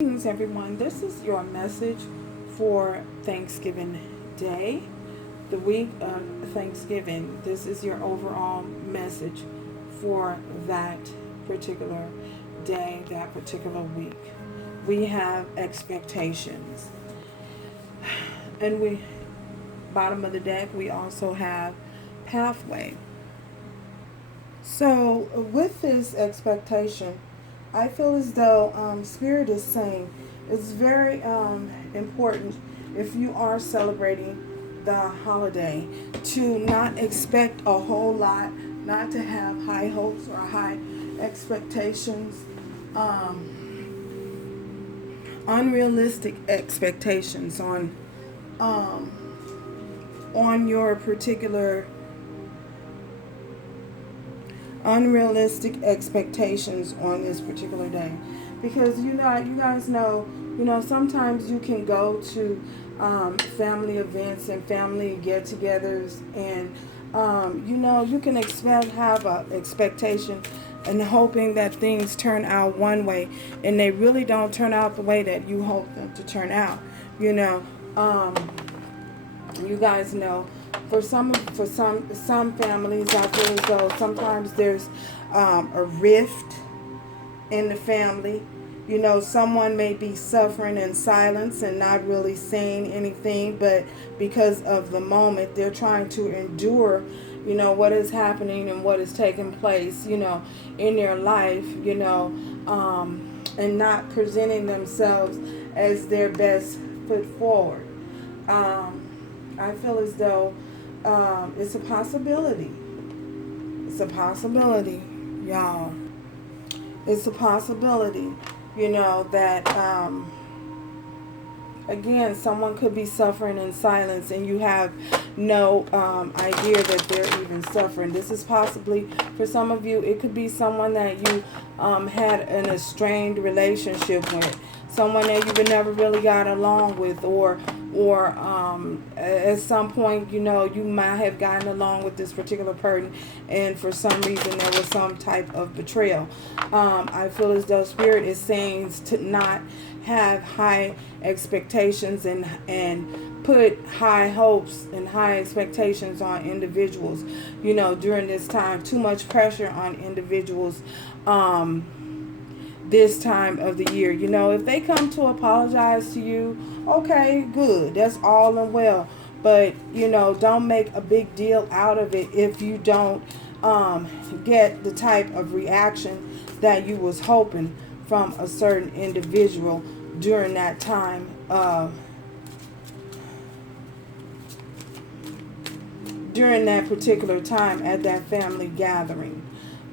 Greetings, everyone. This is your message for Thanksgiving Day, the week of Thanksgiving. This is your overall message for that particular day, that particular week. We have expectations. And bottom of the deck, we also have pathway. So, with this expectation, I feel as though Spirit is saying it's very important if you are celebrating the holiday to not expect a whole lot, not to have high hopes or high expectations, unrealistic expectations on your particular unrealistic expectations on this particular day, because you guys know, sometimes you can go to family events and family get-togethers, and you can have a expectation and hoping that things turn out one way, and they really don't turn out the way that you hope them to turn out. You guys know, for some families, I feel as though sometimes there's a rift in the family. Someone may be suffering in silence and not really saying anything, but because of the moment, they're trying to endure, what is happening and what is taking place, in their life, and not presenting themselves as their best foot forward. I feel as though it's a possibility. It's a possibility, y'all. It's a possibility, that, again, someone could be suffering in silence and you have no idea that they're even suffering. This is possibly, for some of you, it could be someone that you had an estranged relationship with, someone that you never really got along with, or at some point, you might have gotten along with this particular person, and for some reason there was some type of betrayal. I feel as though Spirit is saying to not have high expectations and put high hopes and high expectations on individuals, during this time. Too much pressure on individuals this time of the year. If they come to apologize to you, okay, good. That's all and well. But, don't make a big deal out of it if you don't get the type of reaction that you was hoping from a certain individual during that time during that particular time at that family gathering.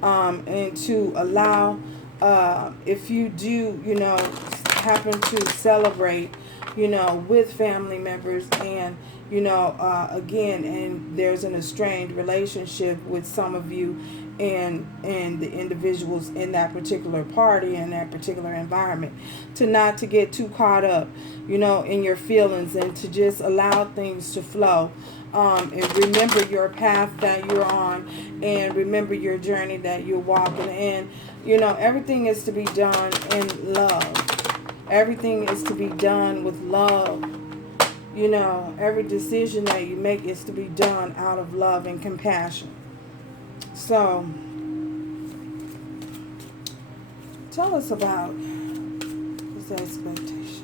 And to allow, if you do, happen to celebrate, with family members, and, again, and there's an estranged relationship with some of you and the individuals in that particular party, in that particular environment, to not to get too caught up, in your feelings, and to just allow things to flow. And remember your path that you're on, and remember your journey that you're walking. And, everything is to be done in love. Everything is to be done with love. Every decision that you make is to be done out of love and compassion. So, tell us about this expectation.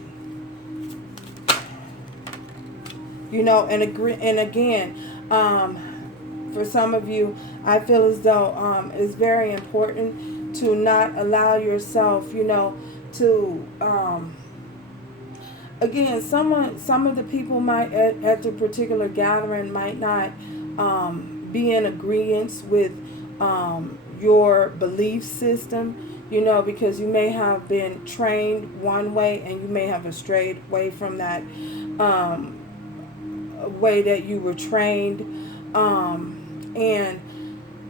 And again, for some of you, I feel as though it's very important to not allow yourself, to again, some of the people might at the particular gathering might not be in agreement with your belief system, because you may have been trained one way and you may have strayed away from that way that you were trained, and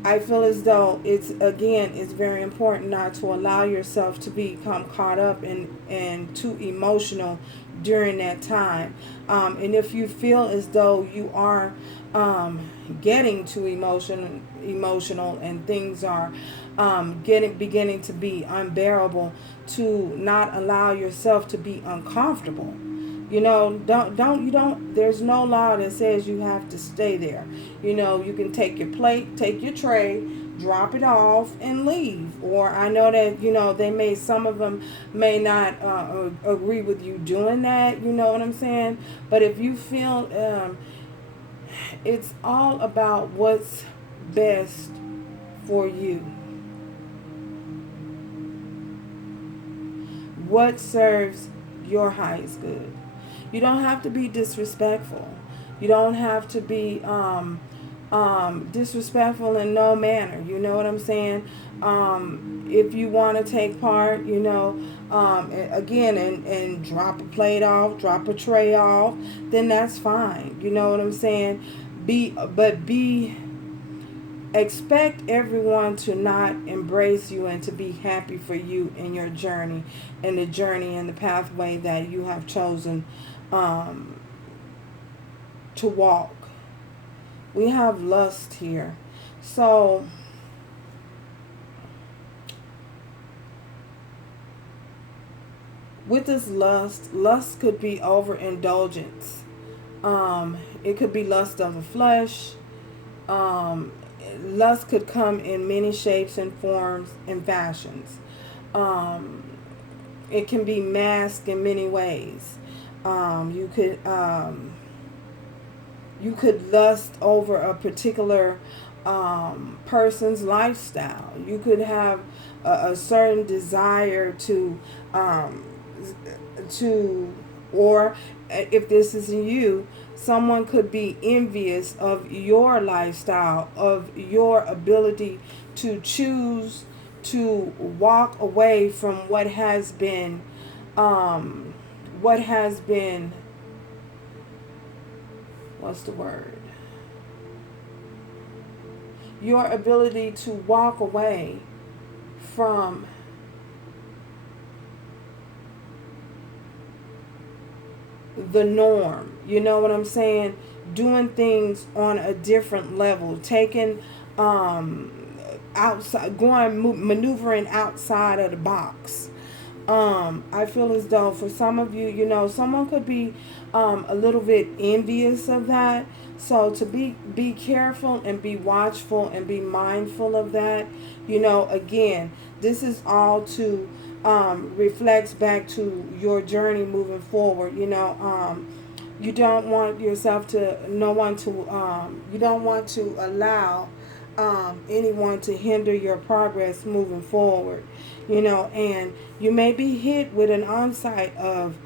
I feel as though it's very important not to allow yourself to become caught up and too emotional during that time. And if you feel as though you are getting too emotional and things are beginning to be unbearable, to not allow yourself to be uncomfortable. You know, there's no law that says you have to stay there. You know, you can take your plate, take your tray, drop it off and leave. Or I know that, you know, some of them may not agree with you doing that, you know what I'm saying? But if you feel, it's all about what's best for you. What serves your highest good. You don't have to be disrespectful. You don't have to be disrespectful in no manner. You know what I'm saying? If you want to take part, you know, again, and drop a plate off, drop a tray off, then that's fine. You know what I'm saying? Expect everyone to not embrace you and to be happy for you in your journey, and the journey and the pathway that you have chosen to walk. We have lust here. So with this lust could be overindulgence. It could be lust of the flesh. Lust could come in many shapes and forms and fashions. It can be masked in many ways. You could lust over a particular person's lifestyle. You could have a certain desire or if this isn't you, someone could be envious of your lifestyle, of your ability to choose to walk away from what has been what's the word? Your ability to walk away from the norm. You know what I'm saying? Doing things on a different level, taking maneuvering outside of the box. I feel as though for some of you, you know, someone could be a little bit envious of that. So to be careful and be watchful and be mindful of that. You know, again, this is all to reflects back to your journey moving forward. You know, you don't want yourself to, you don't want to allow anyone to hinder your progress moving forward. You know, and you may be hit with an onset of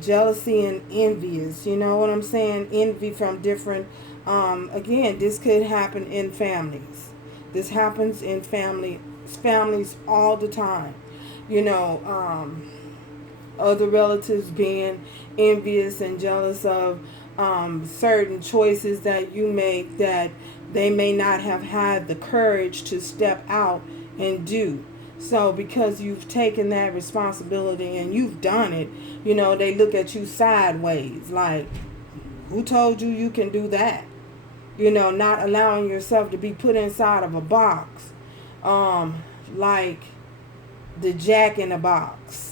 jealousy and envious. You know what I'm saying? Envy from different, again, this could happen in families. This happens in families all the time. You know, other relatives being envious and jealous of certain choices that you make that they may not have had the courage to step out and do. So because you've taken that responsibility and you've done it, you know, they look at you sideways like, who told you you can do that? You know, not allowing yourself to be put inside of a box. Like the Jack in the Box.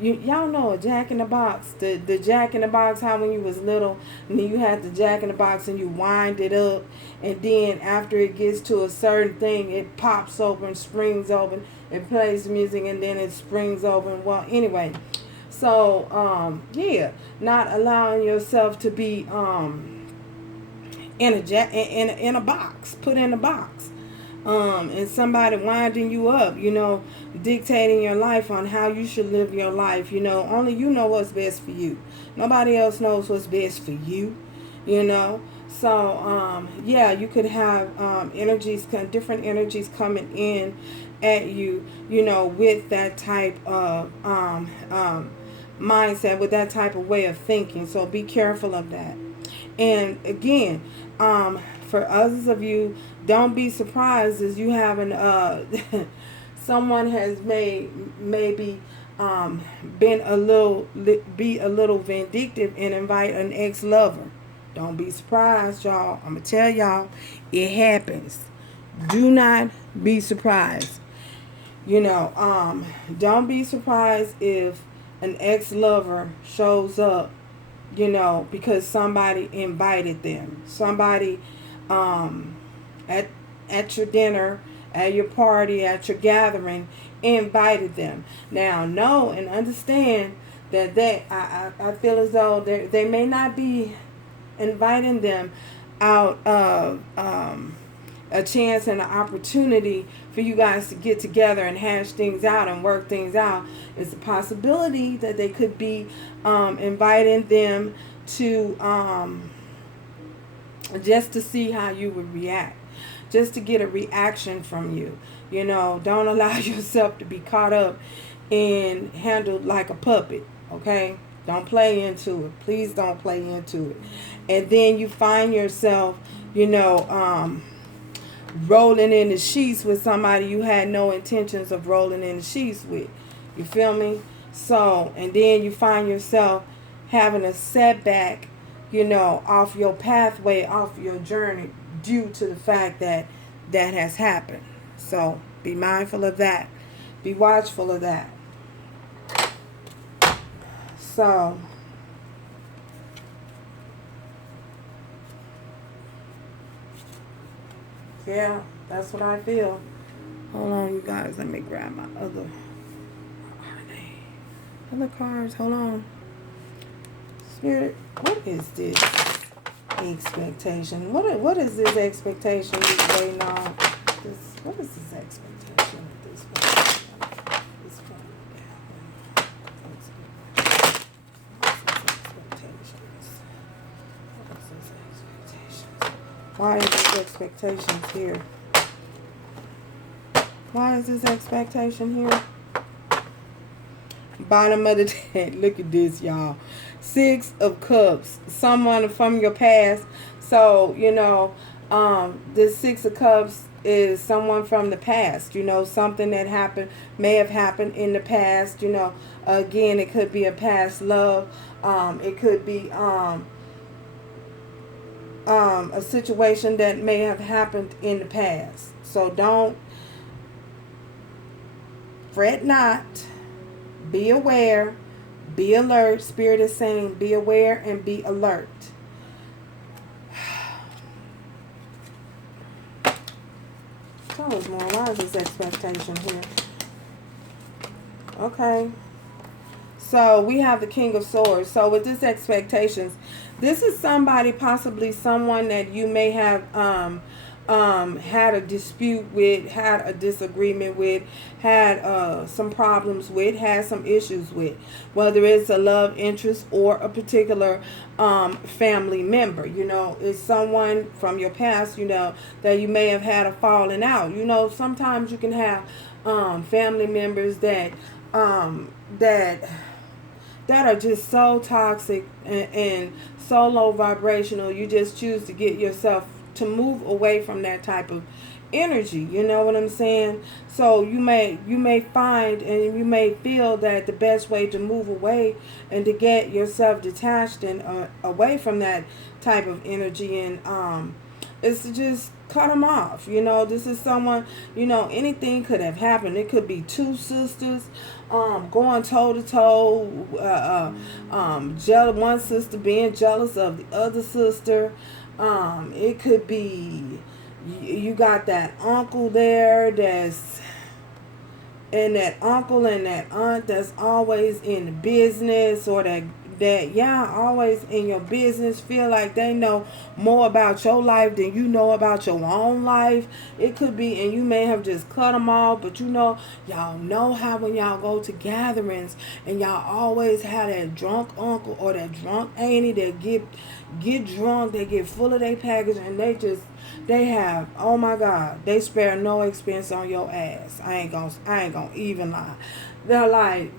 Y'all know a Jack in the Box. The Jack in the Box, how when you was little, and then you had the Jack in the Box and you wind it up, and then after it gets to a certain thing, it pops open, springs open, it plays music, and then it springs open. Well, anyway, so yeah, not allowing yourself to be in a box, put in a box. And somebody winding you up, you know, dictating your life on how you should live your life. You know, only you know what's best for you. Nobody else knows what's best for you, you know. So, yeah, you could have different energies coming in at you, you know, with that type of mindset, with that type of way of thinking. So be careful of that. And again, for others of you, don't be surprised as you having someone has maybe been a little vindictive and invite an ex-lover. Don't be surprised, y'all. I'm gonna tell y'all, it happens. Do not be surprised. Don't be surprised if an ex-lover shows up, because somebody invited them. Somebody at your dinner, at your party, at your gathering, invited them. Now, know and understand that I feel as though they may not be inviting them out of a chance and an opportunity for you guys to get together and hash things out and work things out. It's a possibility that they could be inviting them to just to see how you would react, just to get a reaction from you. Don't allow yourself to be caught up and handled like a puppet, okay? Don't play into it. Please don't play into it. And then you find yourself, rolling in the sheets with somebody you had no intentions of rolling in the sheets with. You feel me? So, and then you find yourself having a setback, off your pathway, off your journey, due to the fact that that has happened. So, be mindful of that. Be watchful of that. So, yeah, that's what I feel. Hold on, you guys. Let me grab my other cards. Hold on. Spirit, what is this expectation? What is this expectation you're waiting on? What is this expectation at this point? Why is this expectations here? Why is this expectation here? Bottom of the deck. Look at this, y'all. 6 of Cups. Someone from your past. So, this 6 of Cups is someone from the past. Something that happened, may have happened in the past. Again, it could be a past love. It could be a situation that may have happened in the past. So don't fret not. Be aware. Be alert. Spirit is saying be aware and be alert. Tell us more. Why is this expectation here? Okay. So we have the King of Swords. So with this expectations, this is somebody, possibly someone that you may have had a dispute with, had a disagreement with, had some problems with, had some issues with, whether it's a love interest or a particular family member. It's someone from your past, that you may have had a falling out. Sometimes you can have family members that are just so toxic and so low vibrational. You just choose to get yourself to move away from that type of energy. You know what I'm saying? So you may find and you may feel that the best way to move away and to get yourself detached and away from that type of energy and is to just cut them off. This is someone, anything could have happened. It could be 2 sisters going toe to toe, one sister being jealous of the other sister. It could be you got that uncle there that uncle and that aunt that's always in the business, or that always in your business, feel like they know more about your life than you know about your own life. It could be, and you may have just cut them off, but y'all know how when y'all go to gatherings and y'all always have that drunk uncle or that drunk auntie that get drunk, they get full of their package, and they have, oh my God, they spare no expense on your ass. I ain't gonna even lie. They're like,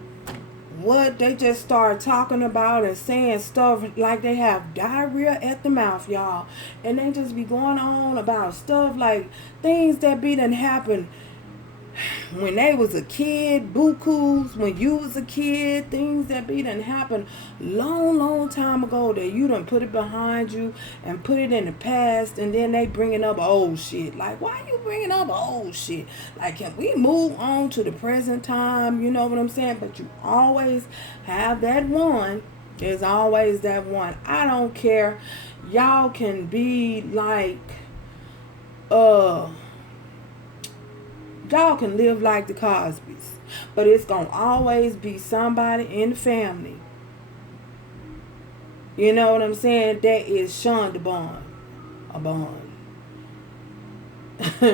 what? They just start talking about and saying stuff like they have diarrhea at the mouth, y'all. And they just be going on about stuff like things that done happened when they was a kid, bukus, when you was a kid, things that done happened long time ago that you done put it behind you and put it in the past, and then they bringing up old shit. Like, why you bringing up old shit? Like, can we move on to the present time? You know what I'm saying? But you always have that one. There's always that one. I don't care. Y'all can be like, y'all can live like the Cosbys, but it's gonna always be somebody in the family, you know what I'm saying, that is shunned upon,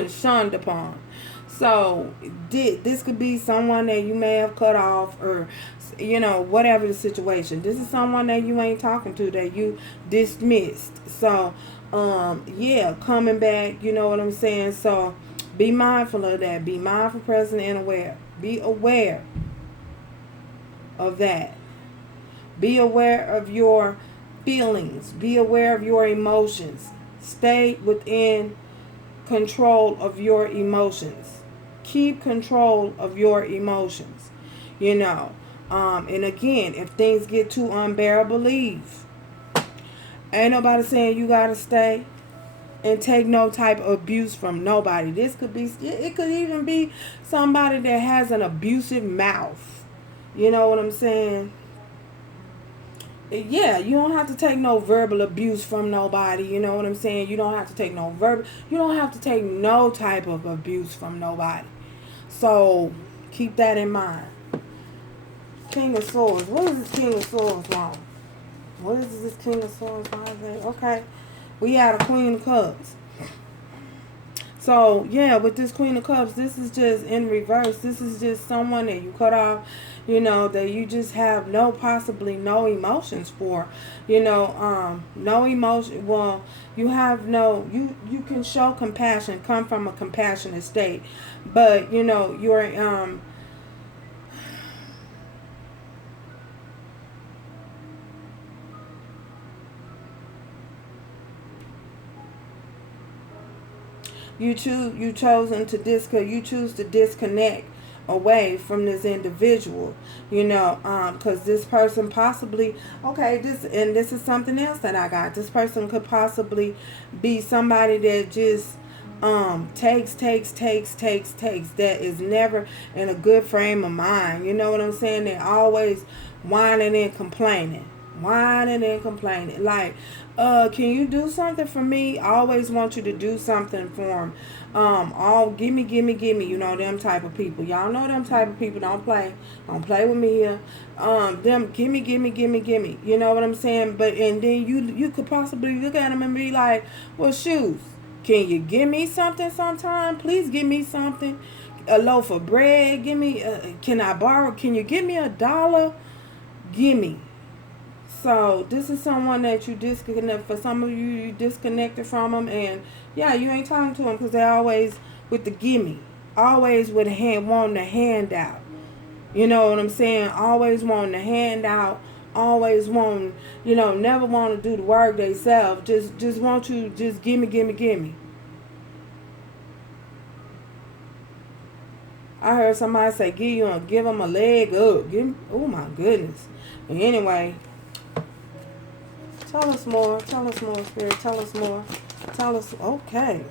shunned upon. So this could be someone that you may have cut off, or you know, whatever the situation. This is someone that you ain't talking to, that you dismissed. So yeah, coming back, you know what I'm saying. So be mindful of that. Be mindful, present, and aware. Be aware of that. Be aware of your feelings. Be aware of your emotions. Stay within control of your emotions. Keep control of your emotions. You know. And again, if things get too unbearable, leave. Ain't nobody saying you gotta stay and take no type of abuse from nobody. This could be, it could even be somebody that has an abusive mouth. You know what I'm saying? Yeah, you don't have to take no verbal abuse from nobody. You know what I'm saying? You don't have to take no you don't have to take no type of abuse from nobody. So keep that in mind. King of Swords. What is this King of Swords want? What is this King of Swords want? Okay. We had a Queen of Cups. So, yeah, with this Queen of Cups, this is just in reverse. This is just someone that you cut off, you know, that you just have possibly no emotions for. You know, no emotion. Well, you have no, you can show compassion, come from a compassionate state. But, you know, you're, you choose to disconnect away from this individual, you know, because this person possibly, okay, this is something else that I got. This person could possibly be somebody that just takes, that is never in a good frame of mind. You know what I'm saying? They're always whining and complaining. Like, can you do something for me? I always want you to do something for them. All gimme, you know, them type of people. Y'all know them type of people. Don't play with me here. Them gimme, you know what I'm saying? But, and then you could possibly look at them and be like, well, shoes, can you give me something sometime? Please give me something. A loaf of bread, give me, can you give me $1? Gimme. So this is someone that you disconnect. For some of you, you disconnected from them, and yeah, you ain't talking to them because they're always with the gimme, always with wanting a handout. You know what I'm saying? Always wanting a handout, always wanting, you know, never want to do the work themselves. Just want you, just gimme. I heard somebody say, give them a leg up. Oh my goodness. But anyway. Tell us more, Spirit. Tell us more. Okay.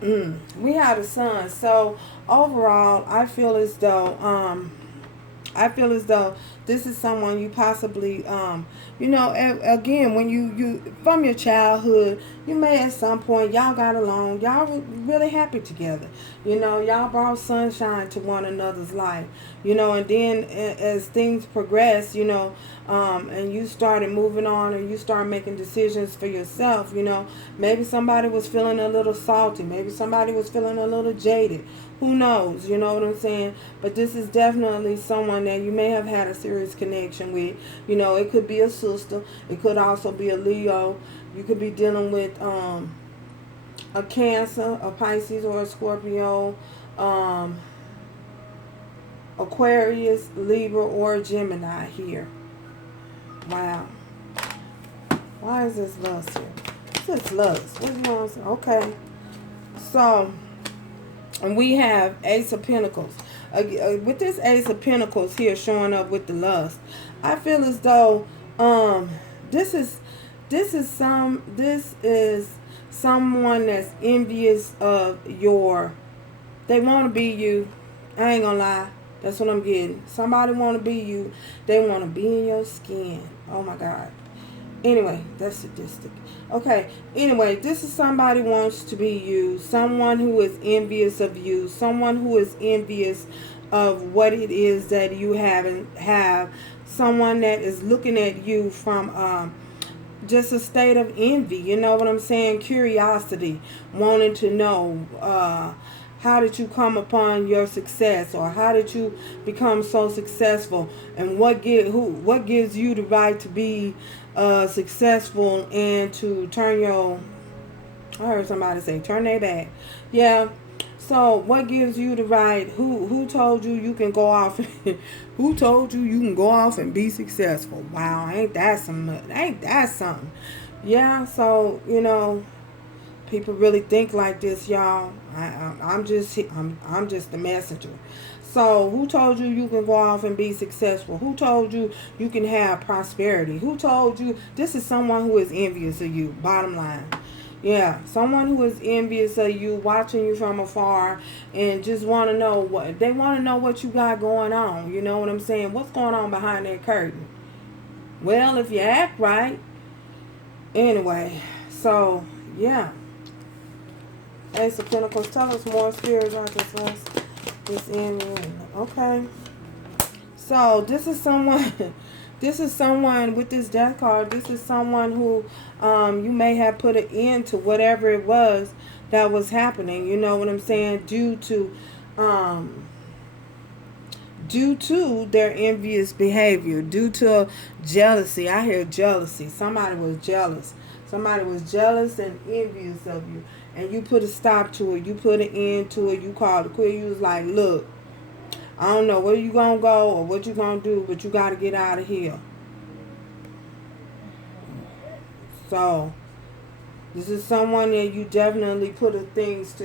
We have the Sun. So, overall, I feel as though this is someone you possibly, you know, again, when you from your childhood, you may at some point, y'all got along, y'all were really happy together. You know, y'all brought sunshine to one another's life. You know, and then as things progress, you know, and you started moving on and you start making decisions for yourself, you know, maybe somebody was feeling a little salty. Maybe somebody was feeling a little jaded. Who knows? You know what I'm saying? But this is definitely someone that you may have had a serious connection with. You know, it could be a sister. It could also be a Leo. You could be dealing with a Cancer, a Pisces, or a Scorpio, Aquarius, Libra, or Gemini here. Wow. Why is this lust here? This is lust. What do you want to say? Okay. So, And we have Ace of Pentacles. With this Ace of Pentacles here showing up with the lust, I feel as though this is someone that's envious of your. They want to be you. I ain't gonna lie. That's what I'm getting. Somebody want to be you. They want to be in your skin. Oh my God. Anyway, that's sadistic. Okay. Anyway, this is somebody wants to be you. Someone who is envious of you. Someone who is envious of what it is that you have. Someone that is looking at you from just a state of envy. You know what I'm saying? Curiosity. Wanting to know how did you come upon your success, or how did you become so successful, and what gives you the right to be successful and to turn your, I heard somebody say turn their back. Yeah. So what gives you the right? Who told you you can go off? Who told you you can go off and be successful? Wow, ain't that something? Yeah. So people really think like this, y'all. I'm just the messenger. So who told you you can go off and be successful? Who told you you can have prosperity? Who told you? This is someone who is envious of you, bottom line. Yeah, someone who is envious of you, watching you from afar, and just want to know what you got going on. You know what I'm saying? What's going on behind that curtain? Well, if you act right. Anyway, so yeah. Ace of Pentacles, tell us more, Spirit, about this ending. Okay. So this is someone with this Death card. This is someone who you may have put an end to whatever it was that was happening. You know what I'm saying? Due to their envious behavior, due to jealousy. I hear jealousy. Somebody was jealous. Somebody was jealous and envious of you. And you put a stop to it. You put an end to it. You called it quit. You was like, look, I don't know where you going to go or what you going to do, but you got to get out of here. So, this is someone that you definitely put things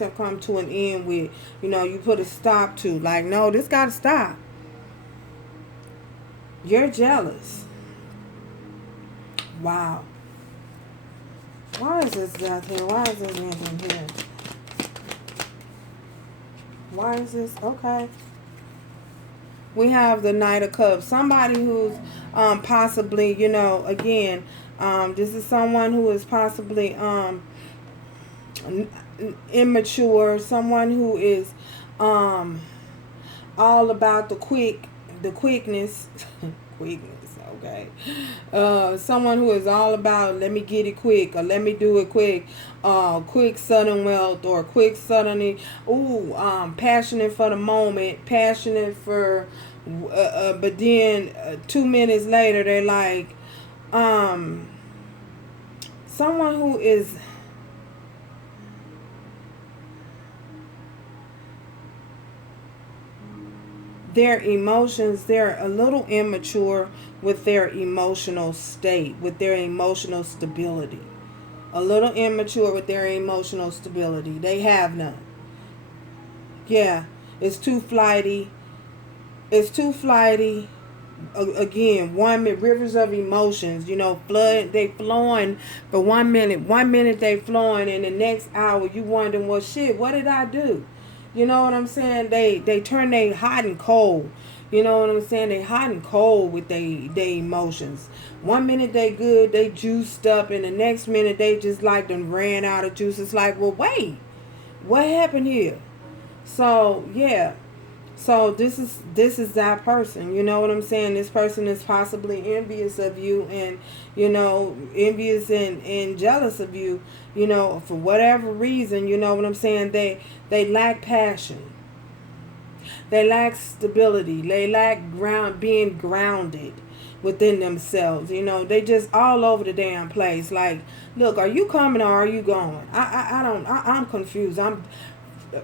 have come to an end with. You put a stop to. Like, no, this got to stop. You're jealous. Wow. Why is this death here? Why is this ending here? Why is this? Okay. We have the Knight of Cups. Somebody who's possibly, again, this is someone who is possibly immature. Someone who is all about the quickness. Quickness. Okay. Someone who is all about let me get it quick, or let me do it quick, quick sudden wealth, or quick suddenly, passionate for the moment, passionate for, but then 2 minutes later they're like, someone who is their emotions, they're a little immature with their emotional state, with their emotional stability. A little immature with their emotional stability. They have none. Yeah, it's too flighty. It's too flighty. Again, rivers of emotions, they flowing for 1 minute. 1 minute they flowing, and the next hour you wondering, well, shit, what did I do? You know what I'm saying? They turn they hot and cold. You know what I'm saying? They hot and cold with they emotions. 1 minute they good, they juiced up, and the next minute they just like them ran out of juice. It's like, well, wait, what happened here? So yeah. So this is that person. You know what I'm saying? This person is possibly envious of you, and envious and jealous of you, for whatever reason. You know what I'm saying? They lack passion. They lack stability. They lack being grounded within themselves. They just all over the damn place. Like, look, are you coming or are you going? I'm confused.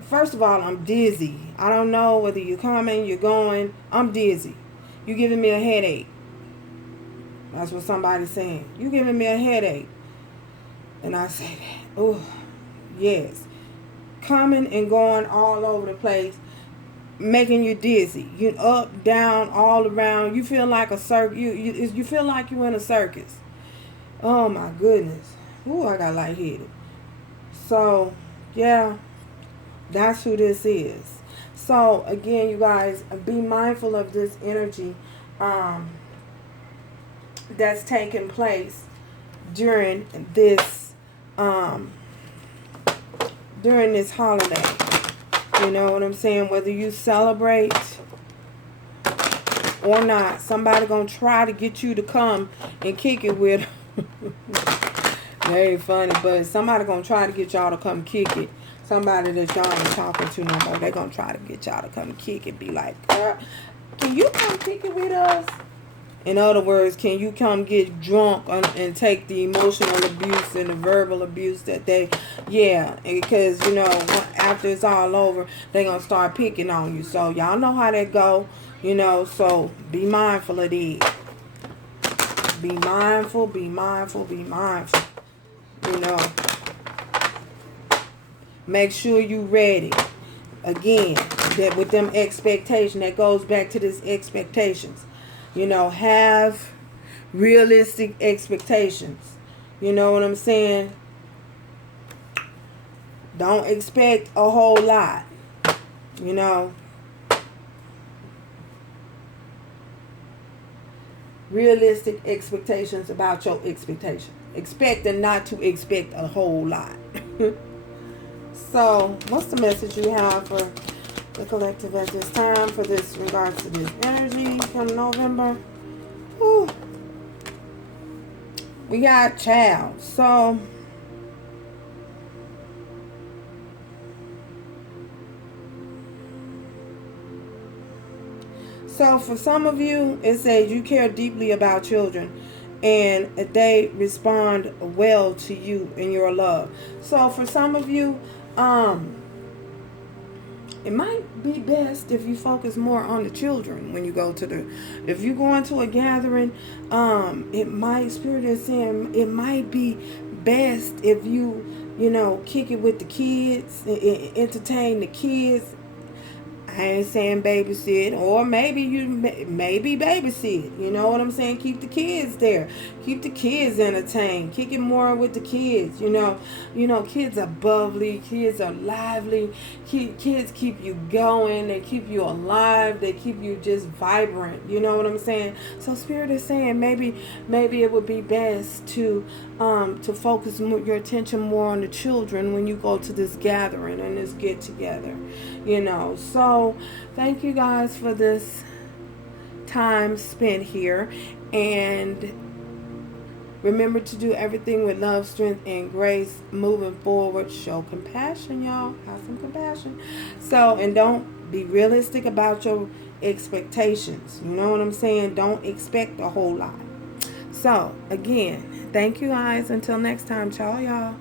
First of all, I'm dizzy. I don't know whether you're coming, you're going. I'm dizzy. You're giving me a headache. That's what somebody's saying. You're giving me a headache. And I say that. Oh, yes. coming and going all over the place, making you dizzy. You up, down, all around. You feel like a you feel like you're in a circus. Oh my goodness. Ooh, I got lightheaded. So, yeah, that's who this is. So, again, you guys, be mindful of this energy that's taking place during this holiday. You know what I'm saying? Whether you celebrate or not, somebody gonna try to get you to come and kick it with very funny, but somebody gonna try to get y'all to come kick it. Somebody that y'all ain't talking to no more, they gonna try to get y'all to come kick it. Be like, can you come kick it with us? In other words, can you come get drunk and take the emotional abuse and the verbal abuse that they, yeah, because, you know, after it's all over, they going to start picking on you. So, y'all know how that go, you know, so be mindful of these. Be mindful, be mindful, be mindful, you know. Make sure you ready. Again, that with them expectations, that goes back to this expectations. You know, have realistic expectations. You know what I'm saying? Don't expect a whole lot. You know. Realistic expectations about your expectation. Expecting not to expect a whole lot. So, what's the message you have for the collective at this time for this regards to this energy from November? Whew. We got child. So for some of you, it says you care deeply about children and they respond well to you in your love. So for some of you, it might be best if you focus more on the children when you go to if you go into a gathering, Spirit is saying it might be best if you know, kick it with the kids, entertain the kids. I ain't saying babysit, or maybe babysit. You know what I'm saying? Keep the kids there. Keep the kids entertained. Kick it more with the kids. You know, kids are bubbly. Kids are lively. Kids keep you going. They keep you alive. They keep you just vibrant. You know what I'm saying? So Spirit is saying maybe it would be best to focus your attention more on the children when you go to this gathering and this get together. You know, so thank you guys for this time spent here, and remember to do everything with love, strength, and grace moving forward. Show compassion, y'all. Have some compassion. So, and don't be realistic about your expectations. You know what I'm saying? Don't expect a whole lot. So, again, thank you guys. Until next time. Ciao, y'all.